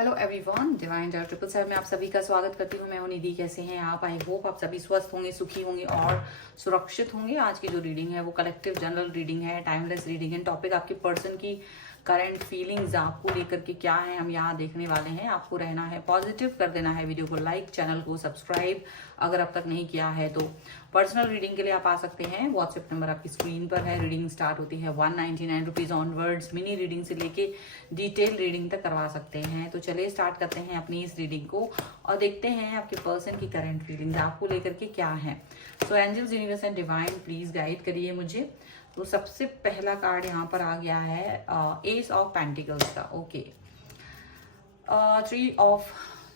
Hello everyone, divine टारot 777 में आप सभी का स्वागत करती हूँ। मैं हूँ निधि। कैसे हैं आप? आई होप आप सभी स्वस्थ होंगे, सुखी होंगे और सुरक्षित होंगे। आज की जो रीडिंग है वो कलेक्टिव जनरल रीडिंग है, टाइमलेस रीडिंग है। टॉपिक आपके पर्सन की करंट फीलिंग्स आपको लेकर के क्या है, हम यहाँ देखने वाले हैं। आपको रहना है पॉजिटिव, कर देना है वीडियो को लाइक, चैनल को सब्सक्राइब अगर अब तक नहीं किया है तो। पर्सनल रीडिंग के लिए आप आ सकते हैं। व्हाट्सएप नंबर आपकी स्क्रीन पर है। रीडिंग स्टार्ट होती है 199 रुपीज ऑनवर्ड्स। मिनी रीडिंग से लेके डिटेल रीडिंग तक करवा सकते हैं। तो चलिए स्टार्ट करते हैं अपनी इस रीडिंग को और देखते हैं आपके पर्सन की करंट फीलिंग्स आपको लेकर के क्या है। So angels, universe and divine please guide करिए मुझे। तो सबसे पहला कार्ड यहाँ पर आ गया है एस ऑफ पेंटिकल्स का। ओके, 3 ऑफ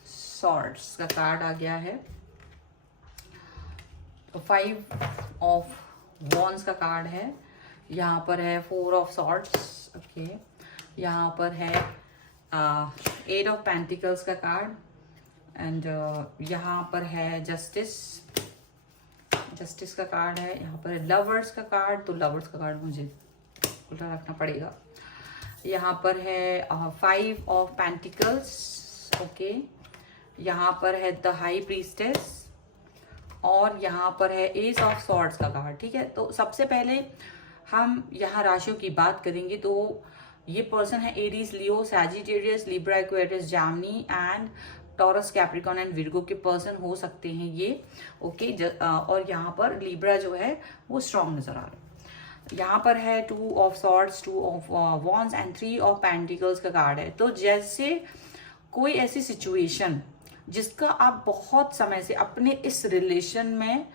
सॉर्ड्स का कार्ड आ गया है। 5 ऑफ वॉन्ड्स का कार्ड है। यहाँ पर है 4 ऑफ सॉर्ड्स। ओके, यहाँ पर है 8 ऑफ पेंटिकल्स का कार्ड एंड यहाँ पर है जस्टिस का कार्ड है। यहाँ पर है लवर्स का कार्ड, तो लवर्स का कार्ड मुझे उल्टा रखना पड़ेगा। यहाँ पर है 5 ऑफ पेंटिकल्स। ओके, यहाँ पर है द हाई प्रीस्टेस और यहाँ पर है एस ऑफ सॉर्ड्स का कार्ड। ठीक है, तो सबसे पहले हम यहाँ राशियों की बात करेंगे। तो ये पर्सन है Aries, Leo, Sagittarius, Libra, Aquarius, Jamini and taurus, Capricorn and Virgo के पर्सन हो सकते हैं ये। ओके, और यहाँ पर लिब्रा जो है वो स्ट्रॉन्ग नजर आ रहा है। यहाँ पर है 2 of swords, 2 of wands and 3 of pentacles का कार्ड है। तो जैसे कोई ऐसी सिचुएशन जिसका आप बहुत समय से अपने इस रिलेशन में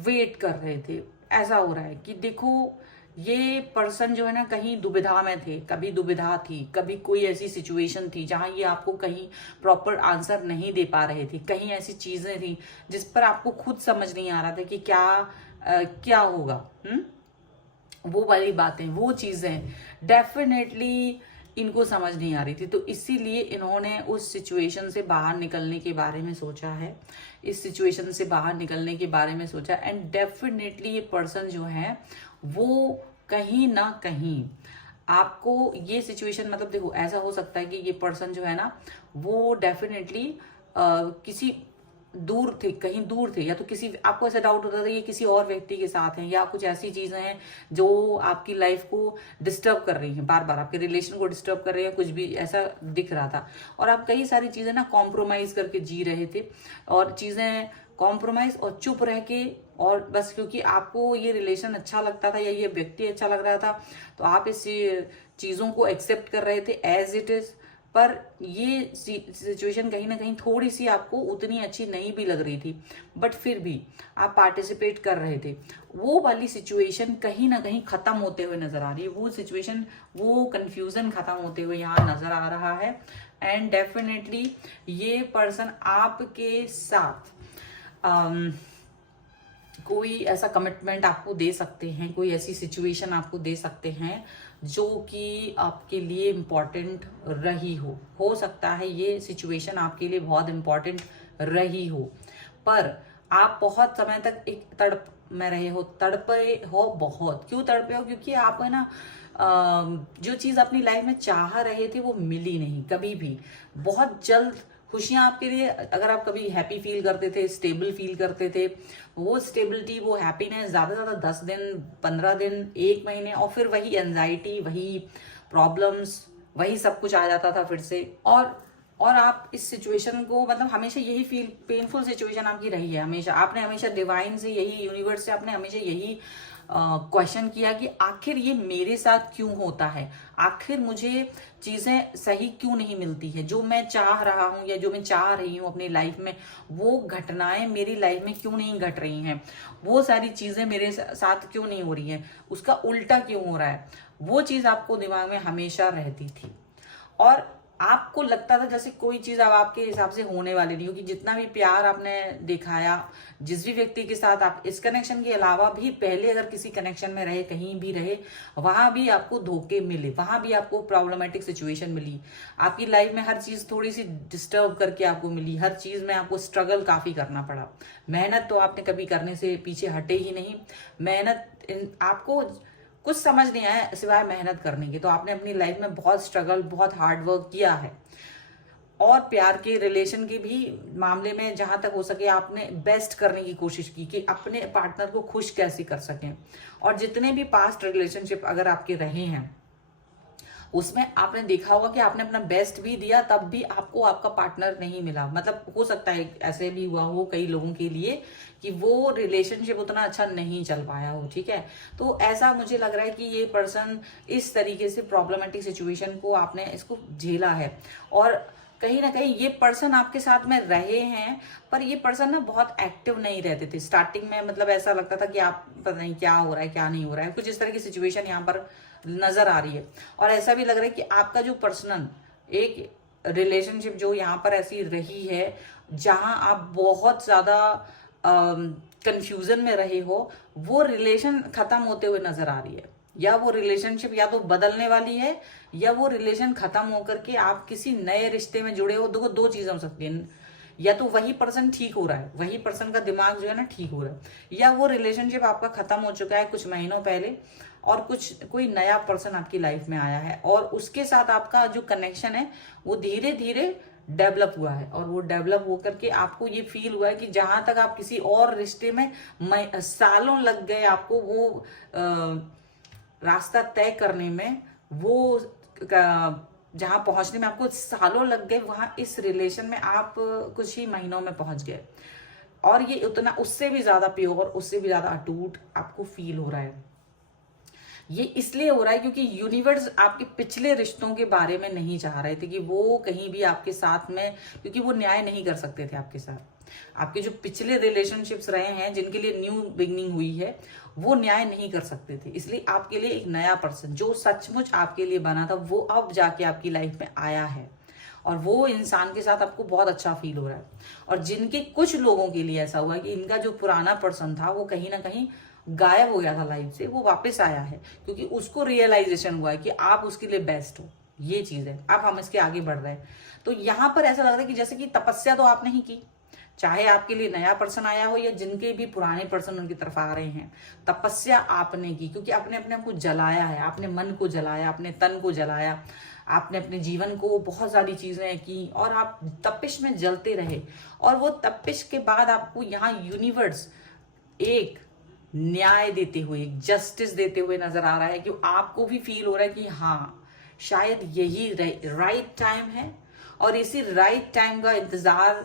वेट कर रहे थे, ऐसा हो रहा है कि देखो ये पर्सन जो है ना कहीं दुविधा में थे, कभी दुविधा थी, कभी कोई ऐसी सिचुएशन थी जहां ये आपको कहीं प्रॉपर आंसर नहीं दे पा रहे थे। कहीं ऐसी चीजें थी जिस पर आपको खुद समझ नहीं आ रहा था कि क्या होगा। वो वाली बातें, वो चीजें डेफिनेटली इनको समझ नहीं आ रही थी। तो इसीलिए इन्होंने उस सिचुएशन से बाहर निकलने के बारे में सोचा है, इस सिचुएशन से बाहर निकलने के बारे में सोचा। एंड डेफिनेटली ये पर्सन जो है वो कहीं ना कहीं आपको ये सिचुएशन, मतलब देखो ऐसा हो सकता है कि ये पर्सन जो है ना वो डेफिनेटली किसी दूर थे, कहीं दूर थे, या तो किसी, आपको ऐसा डाउट होता था ये किसी और व्यक्ति के साथ हैं, या कुछ ऐसी चीजें हैं जो आपकी लाइफ को डिस्टर्ब कर रही हैं, बार बार आपके रिलेशन को डिस्टर्ब कर रही हैं, कुछ भी ऐसा दिख रहा था। और आप कई सारी चीजें ना कॉम्प्रोमाइज करके जी रहे थे, और चीजें कॉम्प्रोमाइज और चुप रह के, और बस क्योंकि आपको ये रिलेशन अच्छा लगता था या ये व्यक्ति अच्छा लग रहा था तो आप इस चीजों को एक्सेप्ट कर रहे थे एज इट इज। पर ये सिचुएशन कहीं ना कहीं थोड़ी सी आपको उतनी अच्छी नहीं भी लग रही थी, बट फिर भी आप पार्टिसिपेट कर रहे थे। वो वाली सिचुएशन कहीं ना कहीं खत्म होते हुए नजर आ रही है। वो सिचुएशन, वो कंफ्यूजन खत्म होते हुए यहाँ नजर आ रहा है। एंड डेफिनेटली ये पर्सन आपके साथ कोई ऐसा कमिटमेंट आपको दे सकते हैं, कोई ऐसी सिचुएशन आपको दे सकते हैं जो कि आपके लिए इम्पोर्टेंट रही हो सकता है ये सिचुएशन आपके लिए बहुत इम्पोर्टेंट रही हो, पर आप बहुत समय तक एक तड़प में रहे हो, तड़पे हो बहुत। क्यों तड़पे हो? क्योंकि आप है ना जो चीज अपनी लाइफ में चाह रहे थे वो मिली नहीं कभी भी। बहुत जल्द खुशियां आपके लिए, अगर आप कभी हैप्पी फील करते थे, स्टेबल फील करते थे, वो स्टेबिलिटी, वो हैप्पीनेस ज्यादा से ज्यादा 10 दिन, 15 दिन, 1 महीने, और फिर वही एंजाइटी, वही प्रॉब्लम्स, वही सब कुछ आ जाता था फिर से। और आप इस सिचुएशन को, मतलब हमेशा यही फील, पेनफुल सिचुएशन आपकी रही है हमेशा। आपने हमेशा डिवाइन से यही, यूनिवर्स से आपने हमेशा यही क्वेश्चन किया कि आखिर ये मेरे साथ क्यों होता है, आखिर मुझे चीजें सही क्यों नहीं मिलती है, जो मैं चाह रहा हूं या जो मैं चाह रही हूं अपनी लाइफ में, वो घटनाएं मेरी लाइफ में क्यों नहीं घट रही हैं, वो सारी चीजें मेरे साथ क्यों नहीं हो रही हैं, उसका उल्टा क्यों हो रहा है। वो चीज आपको दिमाग में हमेशा रहती थी और आपको लगता था जैसे कोई चीज अब आपके हिसाब से होने वाली नहीं होगी। जितना भी प्यार आपने दिखाया जिस भी व्यक्ति के साथ, आप इस कनेक्शन के अलावा भी पहले अगर किसी कनेक्शन में रहे, कहीं भी रहे, वहां भी आपको धोखे मिले, वहां भी आपको प्रॉब्लमेटिक सिचुएशन मिली। आपकी लाइफ में हर चीज थोड़ी सी डिस्टर्ब करके आपको मिली, हर चीज में आपको स्ट्रगल काफी करना पड़ा। मेहनत तो आपने कभी करने से पीछे हटे ही नहीं। मेहनत आपको कुछ समझ नहीं आया सिवाय मेहनत करने की। तो आपने अपनी लाइफ में बहुत स्ट्रगल, बहुत हार्ड वर्क किया है। और प्यार के रिलेशन के भी मामले में जहां तक हो सके आपने बेस्ट करने की कोशिश की कि अपने पार्टनर को खुश कैसे कर सकें। और जितने भी पास्ट रिलेशनशिप अगर आपके रहे हैं उसमें आपने देखा होगा कि आपने अपना बेस्ट भी दिया, तब भी आपको आपका पार्टनर नहीं मिला। मतलब हो सकता है ऐसे भी हुआ हो कई लोगों के लिए कि वो रिलेशनशिप उतना अच्छा नहीं चल पाया हो, ठीक है। तो ऐसा मुझे लग रहा है कि ये पर्सन इस तरीके से प्रॉब्लमेटिक सिचुएशन को आपने इसको झेला है। और कहीं ना कहीं ये पर्सन आपके साथ में रहे हैं, पर ये पर्सन ना बहुत एक्टिव नहीं रहते थे स्टार्टिंग में। मतलब ऐसा लगता था कि आप पता नहीं क्या हो रहा है क्या नहीं हो रहा है, कुछ इस तरह की सिचुएशन यहाँ पर नजर आ रही है। और ऐसा भी लग रहा है कि आपका जो पर्सनल एक रिलेशनशिप जो यहाँ पर ऐसी रही है जहां आप बहुत ज्यादा कंफ्यूजन में रहे हो, वो रिलेशन खत्म होते हुए नजर आ रही है। या वो रिलेशनशिप या तो बदलने वाली है या वो रिलेशन खत्म होकर के आप किसी नए रिश्ते में जुड़े हो। दो चीजें हो सकती हैं, या तो वही पर्सन ठीक हो रहा है, वही पर्सन का दिमाग जो है ना ठीक हो रहा है, या वो रिलेशनशिप आपका खत्म हो चुका है कुछ महीनों पहले और कोई नया पर्सन आपकी लाइफ में आया है और उसके साथ आपका जो कनेक्शन है वो धीरे धीरे डेवलप हुआ है। और वो डेवलप होकर के आपको ये फील हुआ है कि जहां तक आप किसी और रिश्ते में सालों लग गए आपको वो रास्ता तय करने में, वो जहां पहुंचने में आपको सालों लग गए, वहां इस रिलेशन में आप कुछ ही महीनों में पहुंच गए। और ये उतना उससे भी ज्यादा प्योर, उससे भी ज्यादा अटूट आपको फील हो रहा है। ये इसलिए हो रहा है क्योंकि यूनिवर्स आपके पिछले रिश्तों के बारे में नहीं चाह रहे थे कि वो कहीं भी आपके साथ में, क्योंकि वो न्याय नहीं कर सकते थे आपके साथ। आपके जो पिछले रिलेशनशिप्स रहे हैं जिनके लिए न्यू बिगनिंग हुई है, वो न्याय नहीं कर सकते थे। इसलिए आपके लिए एक नया पर्सन जो सचमुच आपके लिए बना था वो अब जाके आपकी लाइफ में आया है और वो इंसान के साथ आपको बहुत अच्छा फील हो रहा है। और जिनके कुछ लोगों के लिए ऐसा हुआ कि इनका जो पुराना पर्सन था वो कहीं ना कहीं गायब हो गया था लाइफ से, वो वापस आया है क्योंकि उसको रियलाइजेशन हुआ है कि आप उसके लिए बेस्ट हो। ये चीज है, अब हम इसके आगे बढ़ रहे हैं। तो यहाँ पर ऐसा लग रहा है कि जैसे कि तपस्या तो आपने ही की, चाहे आपके लिए नया पर्सन आया हो या जिनके भी पुराने पर्सन उनकी तरफ आ रहे हैं, तपस्या आपने की क्योंकि आपने अपने आप को जलाया है, आपने मन को जलाया, अपने तन को जलाया, आपने अपने जीवन को बहुत सारी चीजें की और आप तपिश में जलते रहे। और वो तपिश के बाद आपको यहाँ यूनिवर्स एक न्याय देते हुए, एक जस्टिस देते हुए नजर आ रहा है कि आपको भी फील हो रहा है कि हाँ शायद यही राइट टाइम है और इसी राइट टाइम का इंतजार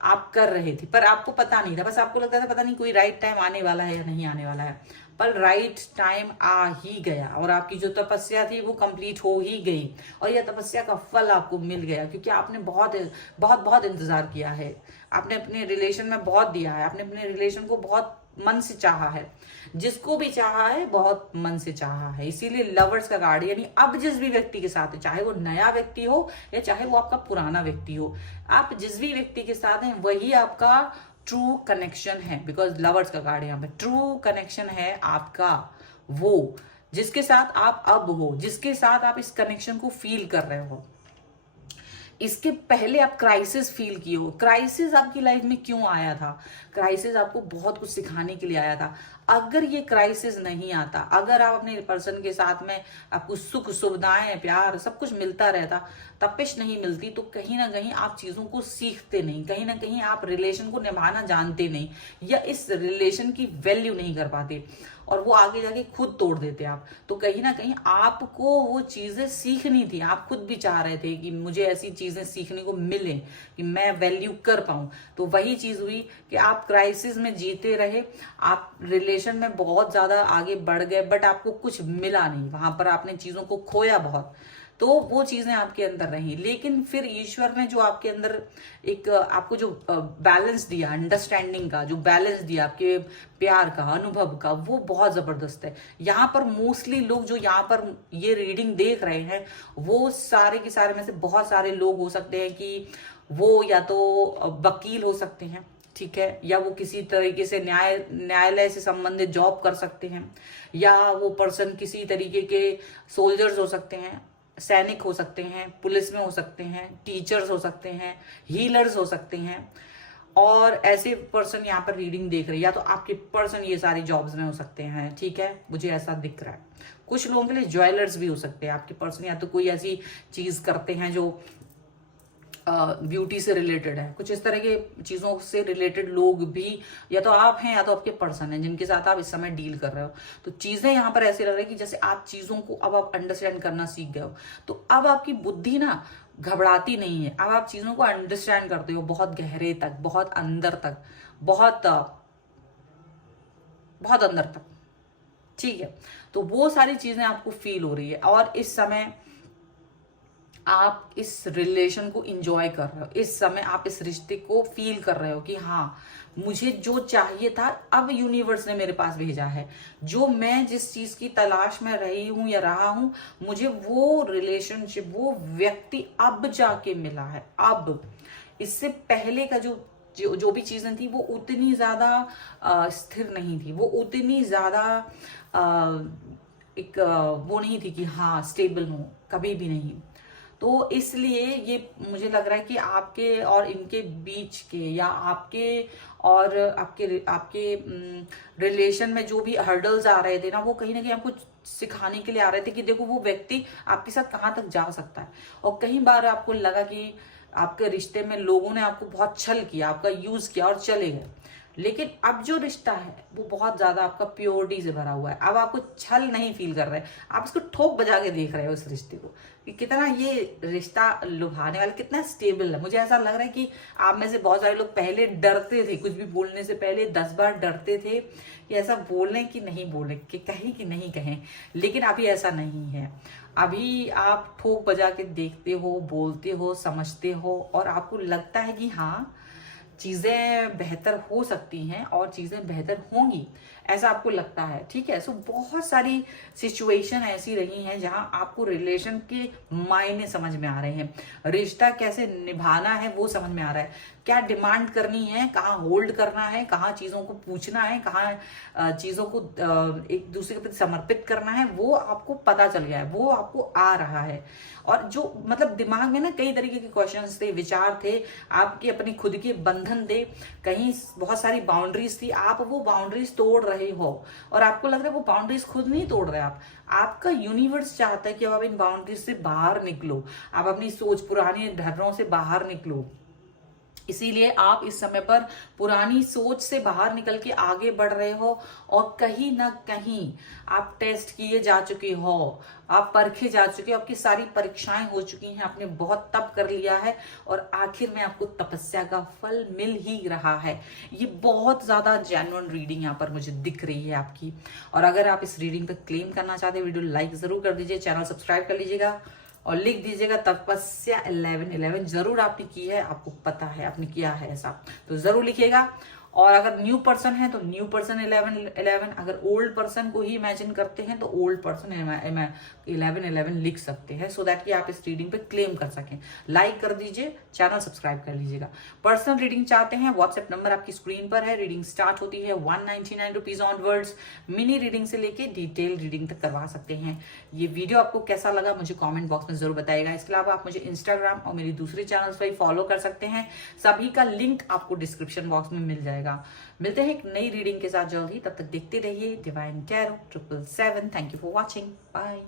आप कर रहे थे, पर आपको पता नहीं था। बस आपको लगता था पता नहीं कोई राइट टाइम आने वाला है या नहीं आने वाला है, पर राइट टाइम आ ही गया और आपकी जो तपस्या थी वो कंप्लीट हो ही गई और यह तपस्या का फल आपको मिल गया क्योंकि आपने बहुत बहुत बहुत इंतजार किया है। आपने अपने रिलेशन में बहुत दिया है, आपने अपने रिलेशन को बहुत मन से चाहा है, जिसको भी चाहा है बहुत मन से चाहा है। इसीलिए लवर्स का कार्ड, यानी अब जिस भी व्यक्ति के साथ है, चाहे वो नया व्यक्ति हो या चाहे वो आपका पुराना व्यक्ति हो, आप जिस भी व्यक्ति के साथ हैं वही आपका ट्रू कनेक्शन है। बिकॉज लवर्स का कार्ड यहाँ पे ट्रू कनेक्शन है आपका, वो जिसके साथ आप अब हो, जिसके साथ आप इस कनेक्शन को फील कर रहे हो। इसके पहले आप क्राइसिस फील किए हो। क्राइसिस आपकी लाइफ में क्यों आया था? क्राइसिस आपको बहुत कुछ सिखाने के लिए आया था। अगर ये क्राइसिस नहीं आता, अगर आप अपने पर्सन के साथ में आपको सुख सुविधाएं प्यार सब कुछ मिलता रहता, तपिश नहीं मिलती, तो कहीं ना कहीं आप चीजों को सीखते नहीं, कहीं ना कहीं आप रिलेशन को निभाना जानते नहीं या इस रिलेशन की वैल्यू नहीं कर पाते और वो आगे जाके खुद तोड़ देते आप। तो कहीं ना कहीं आपको वो चीजें सीखनी थी, आप खुद भी चाह रहे थे कि मुझे ऐसी चीजें सीखने को मिले कि मैं वैल्यू कर पाऊं। तो वही चीज हुई कि आप क्राइसिस में जीते रहे, आप रिलेशन में बहुत ज्यादा आगे बढ़ गए बट आपको कुछ मिला नहीं, वहां पर आपने चीजों को खोया बहुत। तो वो चीजें आपके अंदर रही, लेकिन फिर ईश्वर ने जो आपके अंदर एक आपको जो बैलेंस दिया, अंडरस्टैंडिंग का जो बैलेंस दिया, आपके प्यार का अनुभव का, वो बहुत जबरदस्त है। यहाँ पर मोस्टली लोग जो यहाँ पर ये रीडिंग देख रहे हैं वो सारे के सारे में से बहुत सारे लोग हो सकते हैं कि वो या तो वकील हो सकते हैं, ठीक है, या वो किसी तरीके से न्यायालय से संबंधित जॉब कर सकते हैं, या वो पर्सन किसी तरीके के सोल्जर्स हो सकते हैं, सैनिक हो सकते हैं, पुलिस में हो सकते हैं, टीचर्स हो सकते हैं, हीलर्स हो सकते हैं। और ऐसे पर्सन यहाँ पर रीडिंग देख रहे हैं, या तो आपके पर्सन ये सारी जॉब्स में हो सकते हैं, ठीक है, मुझे ऐसा दिख रहा है। कुछ लोगों के लिए ज्वेलर्स भी हो सकते हैं आपके पर्सन, या तो कोई ऐसी चीज करते हैं जो ब्यूटी से रिलेटेड है, कुछ इस तरह के चीजों से रिलेटेड लोग भी या तो आप हैं या तो आपके पर्सन हैं जिनके साथ आप इस समय डील कर रहे हो। तो चीजें यहाँ पर ऐसे लग रही है कि जैसे आप चीजों को अब आप अंडरस्टैंड करना सीख गए हो, तो अब आपकी बुद्धि ना घबराती नहीं है, अब आप चीजों को अंडरस्टैंड करते हो बहुत गहरे तक, बहुत अंदर तक, बहुत बहुत अंदर तक। ठीक है, तो वो सारी चीजें आपको फील हो रही है और इस समय आप इस रिलेशन को इंजॉय कर रहे हो, इस समय आप इस रिश्ते को फील कर रहे हो कि हाँ मुझे जो चाहिए था अब यूनिवर्स ने मेरे पास भेजा है, जो मैं जिस चीज की तलाश में रही हूं या रहा हूं, मुझे वो रिलेशनशिप, वो व्यक्ति अब जाके मिला है। अब इससे पहले का जो भी चीजें थी वो उतनी ज्यादा स्थिर नहीं थी, वो उतनी ज्यादा एक वो नहीं थी कि हाँ स्टेबल हो, कभी भी नहीं। तो इसलिए ये मुझे लग रहा है कि आपके और इनके बीच के या आपके और आपके आपके रिलेशन में जो भी हर्डल्स आ रहे थे ना, वो कहीं ना कहीं आपको सिखाने के लिए आ रहे थे कि देखो वो व्यक्ति आपके साथ कहाँ तक जा सकता है। और कई बार आपको लगा कि आपके रिश्ते में लोगों ने आपको बहुत छल किया, आपका यूज किया और चले गए, लेकिन अब जो रिश्ता है वो बहुत ज्यादा आपका प्योरिटी से भरा हुआ है। अब आपको छल नहीं फील कर रहे हैं, आप इसको ठोक बजा के देख रहे हो इस रिश्ते को कि कितना ये रिश्ता लुभाने वाला, कितना स्टेबल है। मुझे ऐसा लग रहा है कि आप में से बहुत सारे लोग पहले डरते थे, कुछ भी बोलने से पहले 10 बार डरते थे कि ऐसा बोलें कि नहीं बोलें, कि कहें कि नहीं कहें, लेकिन अभी ऐसा नहीं है। अभी आप ठोक बजा के देखते हो, बोलते हो, समझते हो और आपको लगता है कि हाँ चीजें बेहतर हो सकती हैं और चीजें बेहतर होंगी, ऐसा आपको लगता है। ठीक है, सो बहुत सारी सिचुएशन ऐसी रही हैं जहां आपको रिलेशन के मायने समझ में आ रहे हैं, रिश्ता कैसे निभाना है वो समझ में आ रहा है, क्या डिमांड करनी है, कहाँ होल्ड करना है, कहाँ चीजों को पूछना है, कहाँ चीजों को एक दूसरे के प्रति समर्पित करना है, वो आपको पता चल गया है, वो आपको आ रहा है। और जो मतलब दिमाग में ना कई तरीके के क्वेश्चंस थे, विचार थे, आपके अपने खुद के बंधन थे, कहीं बहुत सारी बाउंड्रीज थी, आप वो बाउंड्रीज तोड़ रहे हो और आपको लग रहा है वो बाउंड्रीज खुद नहीं तोड़ रहे आप, आपका यूनिवर्स चाहता है कि आप इन बाउंड्रीज से बाहर निकलो, आप अपनी सोच, पुराने धर्मों से बाहर निकलो। इसीलिए आप इस समय पर पुरानी सोच से बाहर निकल के आगे बढ़ रहे हो और कहीं ना कहीं आप टेस्ट किए जा चुके हो, आप परखे जा चुके हो, आपकी सारी परीक्षाएं हो चुकी हैं, आपने बहुत तप कर लिया है और आखिर में आपको तपस्या का फल मिल ही रहा है। ये बहुत ज्यादा जेन्युइन रीडिंग यहाँ पर मुझे दिख रही है आपकी। और अगर आप इस रीडिंग पर क्लेम करना चाहते हैं, वीडियो लाइक जरूर कर दीजिए, चैनल सब्सक्राइब कर लीजिएगा और लिख दीजिएगा तपस्या 1111 जरूर आपने की है, आपको पता है आपने किया है ऐसा, तो जरूर लिखिएगा। और अगर न्यू पर्सन है तो न्यू पर्सन 1111, अगर ओल्ड पर्सन को ही इमेजिन करते हैं तो ओल्ड पर्सन 1111 लिख सकते हैं, सो दैट कि आप इस रीडिंग पे क्लेम कर सकें। लाइक कर दीजिए, चैनल सब्सक्राइब कर लीजिएगा। पर्सनल रीडिंग चाहते हैं, व्हाट्सएप नंबर आपकी स्क्रीन पर है। रीडिंग स्टार्ट होती है 199 रुपीज ऑनवर्ड्स। मिनी रीडिंग से लेके डिटेल रीडिंग तक करवा सकते हैं। ये वीडियो आपको कैसा लगा मुझे कॉमेंट बॉक्स में जरूर बताइएगा। इसके अलावा आप मुझे इंस्टाग्राम और मेरी दूसरे चैनल्स पर फॉलो कर सकते हैं, सभी का लिंक आपको डिस्क्रिप्शन बॉक्स में मिल जाएगा। मिलते हैं एक नई रीडिंग के साथ जल्द ही, तब तक देखते रहिए divine tarot 777। Thank you for watching, bye.